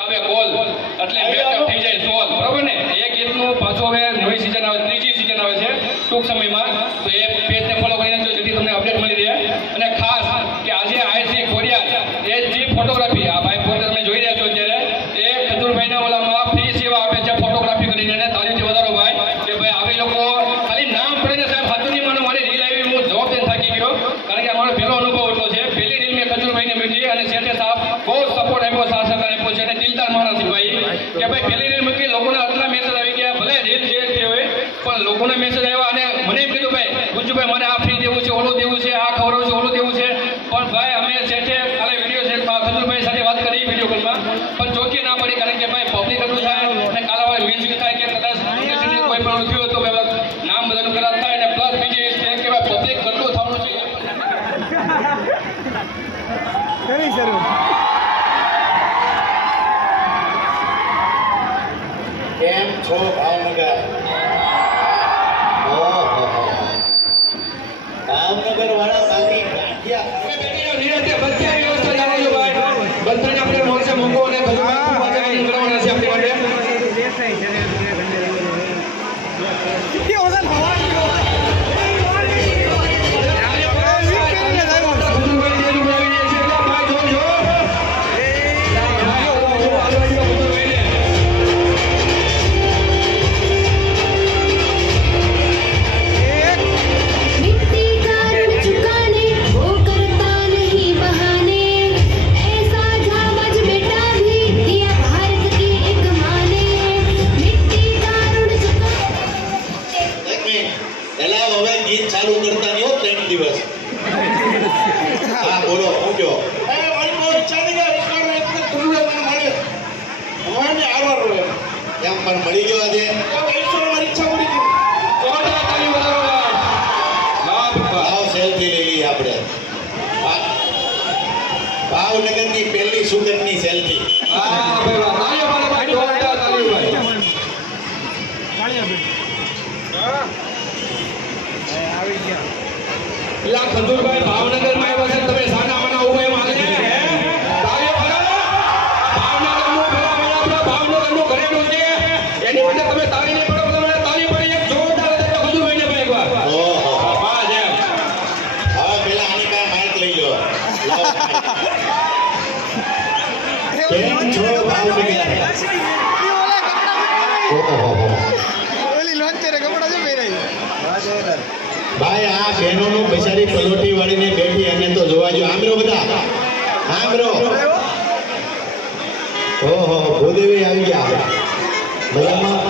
આવે બોલ એટલે મેકઅપ થઈ જાય સોલ, બરોબર ને? એ ગીતનું પાછું હવે નવી સિઝન આવે, ત્રીજી સિઝન આવે છે ટૂંક સમયમાં, તો એ પેજને ફોલો કરી નાખજો જેથી તમને અપડેટ મળી રહે. અને ખાસ કે આજે આઈસી ખોડિયાર એ જે ફોટોગ્રાફી આ ભાઈ પોતે તમે જોઈ રહ્યા છો અત્યારે, એ ખજૂરભાઈના ઓલામાં ફ્રી સેવા આપે છે ફોટોગ્રાફી કરીને. અને તાલીમથી વધારો ભાઈ કે ભાઈ આવી લોકો ખાલી નામ પડે સાહેબ સાચું નહીં માનો, મારી રીલ આવી હું જવાબ દઈને થાકી ગયો, કારણ કે અમારો પહેલો અનુભવ એટલો છે. પહેલી રીલ મેં ખજૂરભાઈને મૂકી અને શેઠે સાહેબ બહુ સપોર્ટ આપ્યો, સાથ સહકાર આપ્યો છે. અને દિલદાર માણસ છે ભાઈ કે ભાઈ પહેલી રીલ મૂકી, લોકોને આટલા મેસેજ આવી ગયા, ભલે રીલ જે હોય પણ લોકોને મેસેજ આવ્યા. અને મને એમ કીધું ભાઈ ગુજ્જુભાઈ મને આ ફ્રી દેવું છે, ઓલું દેવું છે, આ ખવડાવવું છે, ઓલું દેવું છે. પણ ભાઈ અમે શેઠે કાલે વિડીયો છે ખજૂરભાઈ સાથે વાત કરી વિડીયો કોલમાં, પણ ચોકી ના પડી, કારણ કે ભાઈ પબ્લિક એટલું થાય અને કાલાવાળા મ્યુઝિક થાય કે કદાચ કોઈ પણ થયું તો નામ બધાનું ખરાબ થાય. અને પ્લસ બીજી છે કે ભાઈ પબ્લિક કેટલું થવાનું છે. કેમ છો ભાવનગર? ભાવનગર વાળા બાકી બધાને આપણે મળશે મોકો અને કરવાના છે આપણી માટે. ચાલુ કરતા નહીં હો 3 દિવસ. હા બોલો શું કહો? મારી બહુ ઈચ્છા નહીં કે મને મળે મને આવવા રહે એમ પણ મળી ગયો આજે. મારી ઈચ્છા પડી ગઈ. સેલ્ફી લઈ લઈએ આપણે. ભાવનગરની પહેલી સુગંધની સેલ્ફી. ખજૂરભાઈ ભાવનગરમાં આવ્યા છે, તમે સાના માના ઉભા એમ હાલે ભાવનગરનું ઘરેલું છે એની માટે તમે તાળી નહીં પડો, તમે તાળી પડી એક જોરદાર ખજૂરભાઈને ભાઈ એકવાર. હવે પેલા આની પાસે માઇક લઈ લો. કેમ છો ભાવનગર? ભાઈ આ બહેનોનું બિચારી પલોટી વાળીને બેઠી અને તો જોવા જો. આમરો બધા આમરો. ઓહો ભૂદેવી આવી ગયા મજામાં.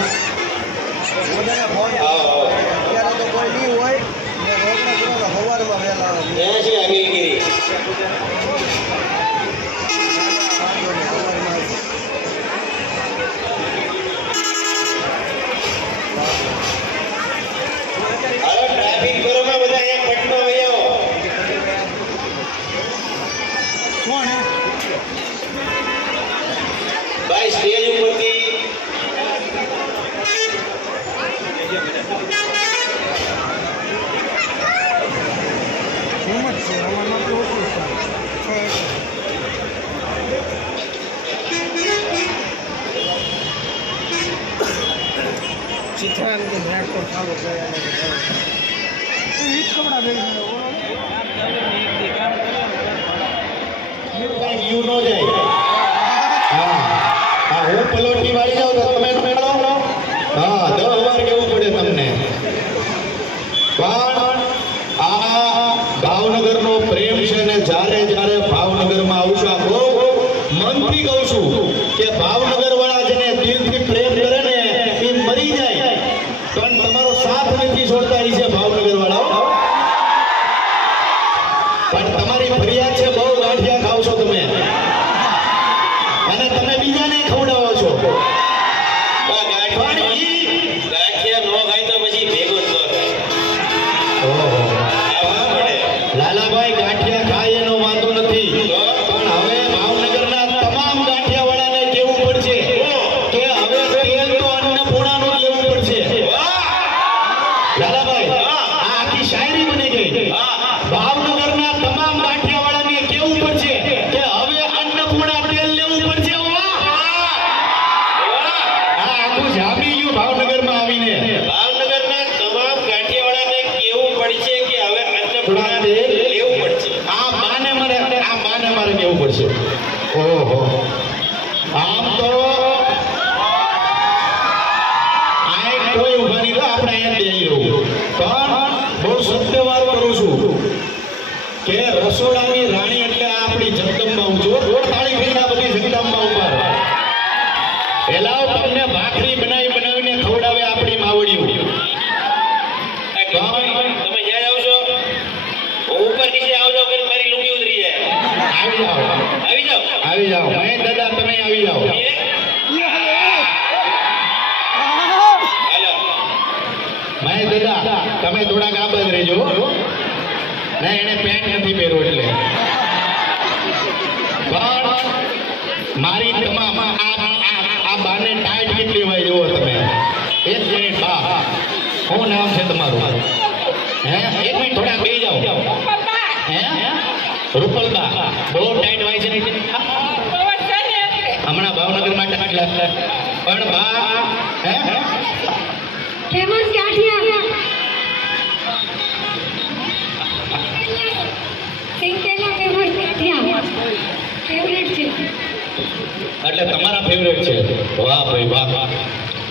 ભાઈ સ્ટેજ ઉપરથી યુ નો જાય. હા હું પલોટી વાળી જાઉં તો તમે મેળવો. હા 10 વાર કેવું પડે તમને. પણ આ ભાવનગરનો પ્રેમ છે ને જ્યારે જ્યારે ભાવનગરમાં આવશું, આ બહુ મનથી કહું છું કે ભાવનગર વાળા જેને દિલથી પ્રેમ કરે ને એ મરી જાય પણ તમારો સાથ નથી છોડતા. છે ભાવનગર વાળા પણ તમારી ફરિયાદ છે બહુ ગાંઠિયા ખાવ છો તમે અને તમે બીજાને ખવડાવો છો. લાલાભાઈ ગાંઠિયા ખાય એનો વાંધો નથી, પણ હવે ભાવનગરના તમામ ગાંઠિયા વાળાને કેવું પડશે કે હવે તમે થોડાક આ બાજુ રહેજો ના એને પેન્ટ નથી પહેર્યો એટલે પણ મારી તમામ આ બાને ટાઈટ કેટલી હોય જુઓ તમે એક મિનિટ બા શું નામ છે તમારું હે એક મિનિટ થોડાક બેસી જાઓ હે રૂપલબા બહુ ટાઈટ હોય છે હમણાં ભાવનગર માટે પણ બા હે ફેમસ ગાંઠિયા સિંગટેલા ફેમસ ગાંઠિયા ફેવરેટ છે એટલે તમારા ફેવરેટ છે વાહ ભાઈ વાહ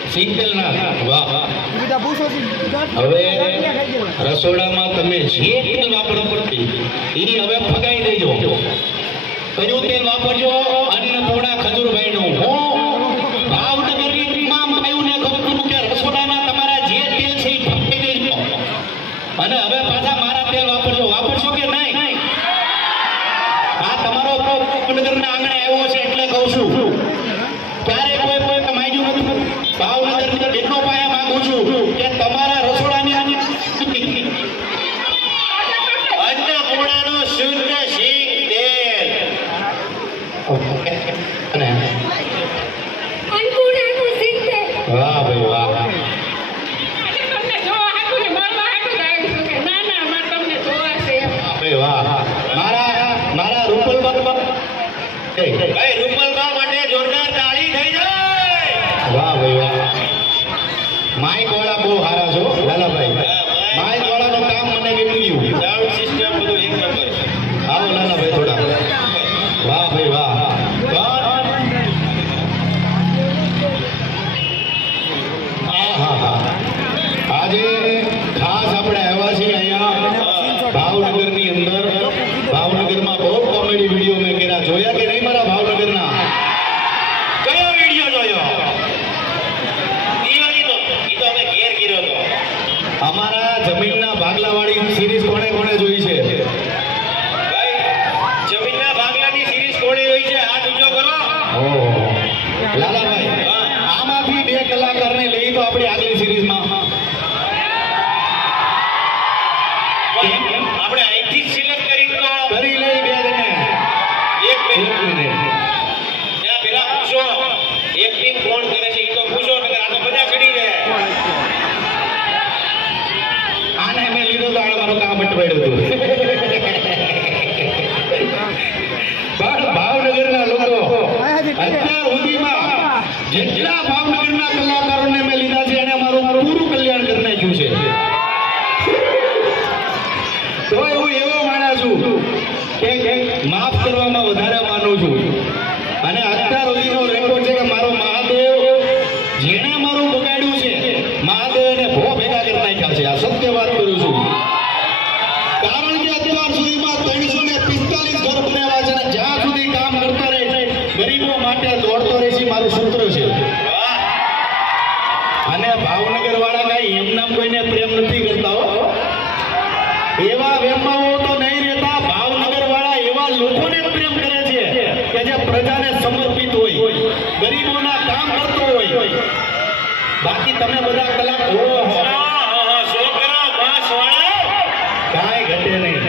સિંગલ ના વાહ હવે રસોડામાં તમે જે તેલ વાપરો પડતી એ હવે ફગાઈ દેજો કયું તેલ વાપરજો અન્નપૂર્ણા ખજૂરભાઈ નું હું ભાવનગરની તમામ ભાઈઓને કહું છું કે રસોડાના તમારા જે તેલ છે એ ફગાઈ દેજો અને હવે પાછા મારા તેલ વાપરશો કે નહીં આ તમારો ભાવનગરના આંગણે આવ્યો છે એટલે કહું છું ક્યારે કોઈ માંગ્યું નથી ભાવનગર એટલો પાયા માંગુ છું કે તમારા રસોડાની અન્નપૂર્ણાનો શુદ્ધ સિંગ તેલ અને અન્નપૂર્ણાનું સિંગટેલ વાહ ભાઈ વાહ તમને જોવા હાટું ને મળવા હાટું જ આવી છું કે ના ના મારે તમને જોવા છે ભાઈ વાહ મારા રૂપલબા ભાઈ રૂપલબા માટે જોરદાર તાળી થઈ જાય વાહ ભાઈ વાહ માઇક વાળા બહુ સારા છો લાલાભાઈ માઇક વાળાનું કામ મને ગમી ગયું સાઉન્ડ સિસ્ટમ બધું એક નંબર આવો લાલાભાઈ થોડા વાહ ભાઈ વાહ આજે ખાસ આપણે આવ્યા છીએ અહીંયા ભાવનગરની અંદર ભાવનગરમાં બહુ કોમેડી વિડીયો મેં કર્યા જોયા કે નહીં મારા ભાવનગરના કયો વિડીયો જોયો દિવાળીનો ઈ તો અમે ઘેર કર્યો હતો અમારા જમીનના ભાગલાવાળી સિરીઝ કોણે જોઈ છે ભાઈ જમીનના ભાગલાની સિરીઝ કોણે જોઈ છે હાથ ઊંચો કરો ઓહો લાલાભાઈ આમાંથી બે કલાકારને લઈ તો આપણી આગલી સિરીઝમાં આપણે અહીંથી સિલેક્ટ કરી લઈ બે જણે એક મિનિટ ત્યાં પેલા પૂછો એક્ટિંગ કોણ કરે છે એ તો પૂછો નકર આ તો બધા ચડી જાય આને મેં લીધો તો આને મારું કામ અટવાડ્યું હતું પણ ભાવનગરના લોકો અત્યાર સુધીમાં જેટલા ભાવનગરના કલાકારોને મેં લીધા છે એને મારું પૂરું કલ્યાણ કરી નાખ્યું છે તો એવું એવો માનું છું કે માફ કરવામાં વધારે માનું છું અને અત્યાર સુધીનો રેકોર્ડ છે કે મારો મહાદેવ જેણે મારું બગાડ્યું છે મહાદેવ એને ભો ભેગા કરી નાખ્યા છે આ સત્ય વાત કરું છું કારણ કે અત્યાર સુધીમાં 345 ઘર બનાવ્યા છે અને જ્યાં સુધી કામ કરતા રહે ગરીબો માટે દોડતો રહેશે મારું સૂત્ર છે અને ભાવનગર વાળા કઈ એમ નામ કોઈને પ્રેમ નથી કરતા હો એવા વેપારો તો નહીં રહેતા ભાવનગર વાળા એવા લોકોને પ્રેમ કરે છે કે જે પ્રજાને સમર્પિત હોય ગરીબોના કામ કરતો હોય બાકી તમે બધા કલાક કાંઈ ઘટે નહીં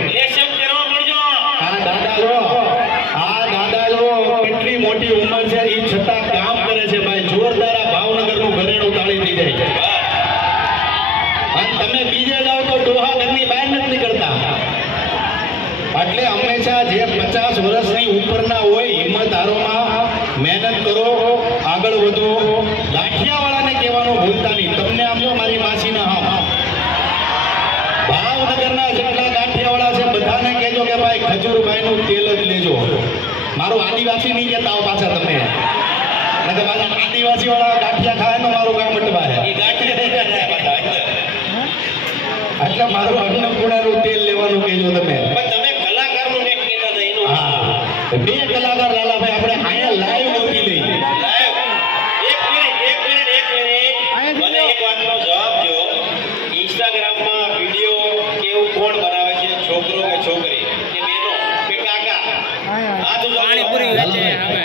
આ દાદા જો કેટલી મોટી ઉંમર છે એ છતાં કામ કરે છે ભાઈ જોરદાર આ ભાવનગરનું ઘરેણું તાળી થઈ જાય અને તમે બીજે જાઓ તો ડોહા ઘરની બહાર નથી નીકળતા એટલે હંમેશા જે 50 વર્ષની ઉપરના હોય હિંમત હારોમાં મહેનત કરો આગળ વધો ગાંઠિયાવાળાને કહેવાનું ભૂલતા નહીં તમને આમ જો મારી માસીના હામ ભાવનગરના જેટલા ગાંઠિયાવાળા છે બધાને કહેજો કે ભાઈ ખજૂરભાઈનું તેલ જ લેજો મારું આદિવાસી નહીં કહેતા આવો પાછા તમે એટલે પાછા આદિવાસી વાળા ગાંઠિયા ખાય તો મારું કામ અટવા છે એટલે મારું અન્નપૂર્ણાનું તેલ લેવાનું કહેજો તમે બે કલાકાર લાલાભાઈ આપણે અહીંયા લાઈવ ગોતી લઈએ મને એક વાતનો જવાબ દો ઇન્સ્ટાગ્રામમાં વિડીયો કેવું કોણ બનાવે છે છોકરો કે છોકરી કે બેનો કે કાકા આ તો પાણીપુરી વેચે અમે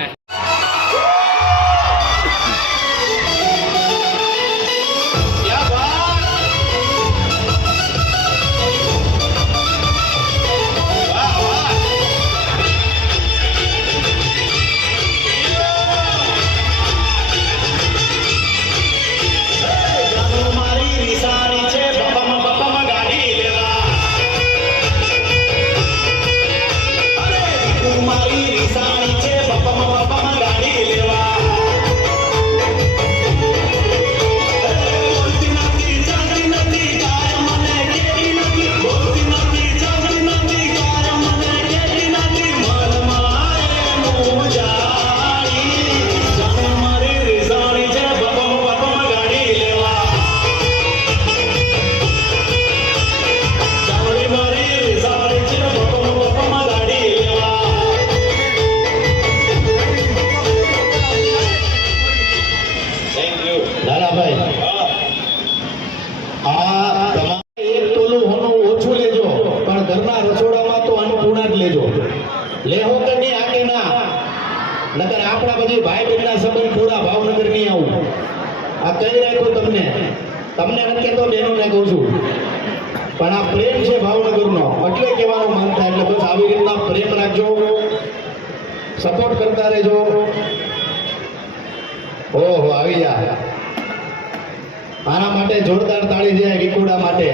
નહીં આવું. આ કહી રાખ્યું તમને નથી કહેતો, બહેનોને કહું છું. પણ આ પ્રેમ છે ભાવનગરનો, એટલે કહેવાનું મન થાય. એટલે બસ આવી રીતના પ્રેમ રાખજો, સપોર્ટ કરતા રહેજો. ઓહો, આવી જા. આના માટે જોરદાર તાળી છે વિકુડા માટે.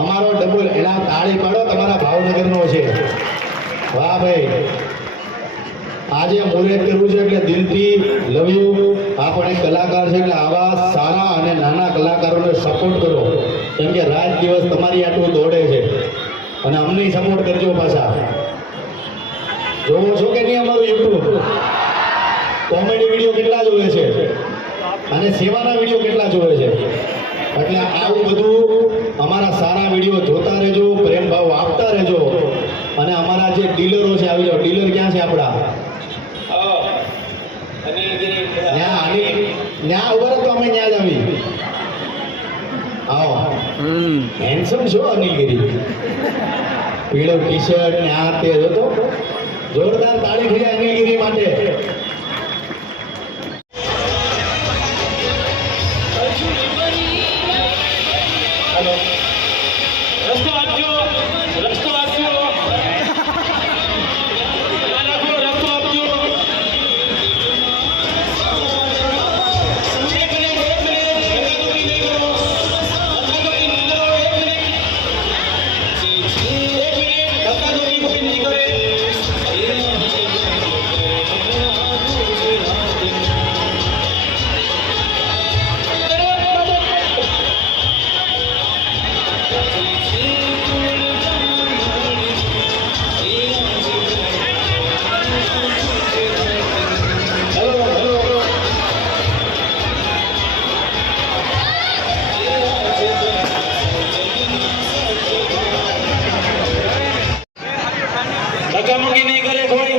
અમારો ડબલ એના તાળી પાડો, તમારા ભાવનગરનો છે. વાહ ભાઈ, આજે મુહૂર્ત કરવું છે એટલે દિલથી લવ યુ. આ પણ એક કલાકાર છે, એટલે આવા સારા અને નાના કલાકારોને સપોર્ટ કરો, કેમ કે રાત દિવસ તમારી આટલું દોડે છે. અને અમને સપોર્ટ કરજો પાછા. જોવો છો કે નહીં અમારું યુટ્યુબ? કોમેડી વિડીયો કેટલા જોવે છે અને સેવાના વિડીયો કેટલા જોવે છે. એટલે આવું બધું અમારા સારા વિડીયો જોતા રહેજો, પ્રેમ ભાવ આપતા રહેજો. અને અમારા જે ડીલરો છે, આવી જાઓ. ડીલર ક્યાં છે આપણા? ત્યાં ઉભા રહો તો અમે ત્યાં જ આવી. આવો, હેન્ડસમ છો અનિલગીરી. પીળો ટી શર્ટ ને આ તે જોતો. જોરદાર તાળી થઈ જાય અનિલગીરી માટે. રસ્તો આપજો, રસ્તો આપજો. આ રાખો, રસ્તો આપજો. એક મિનિટ, ધક્કાધુક્કી નહીં કરો. ધક્કાધુક્કી નહીં કરો, એક મિનિટ. ધક્કાધુક્કી કોઈ નહીં કરે. ધક્કામુક્કી નહીં કરે કોઈ.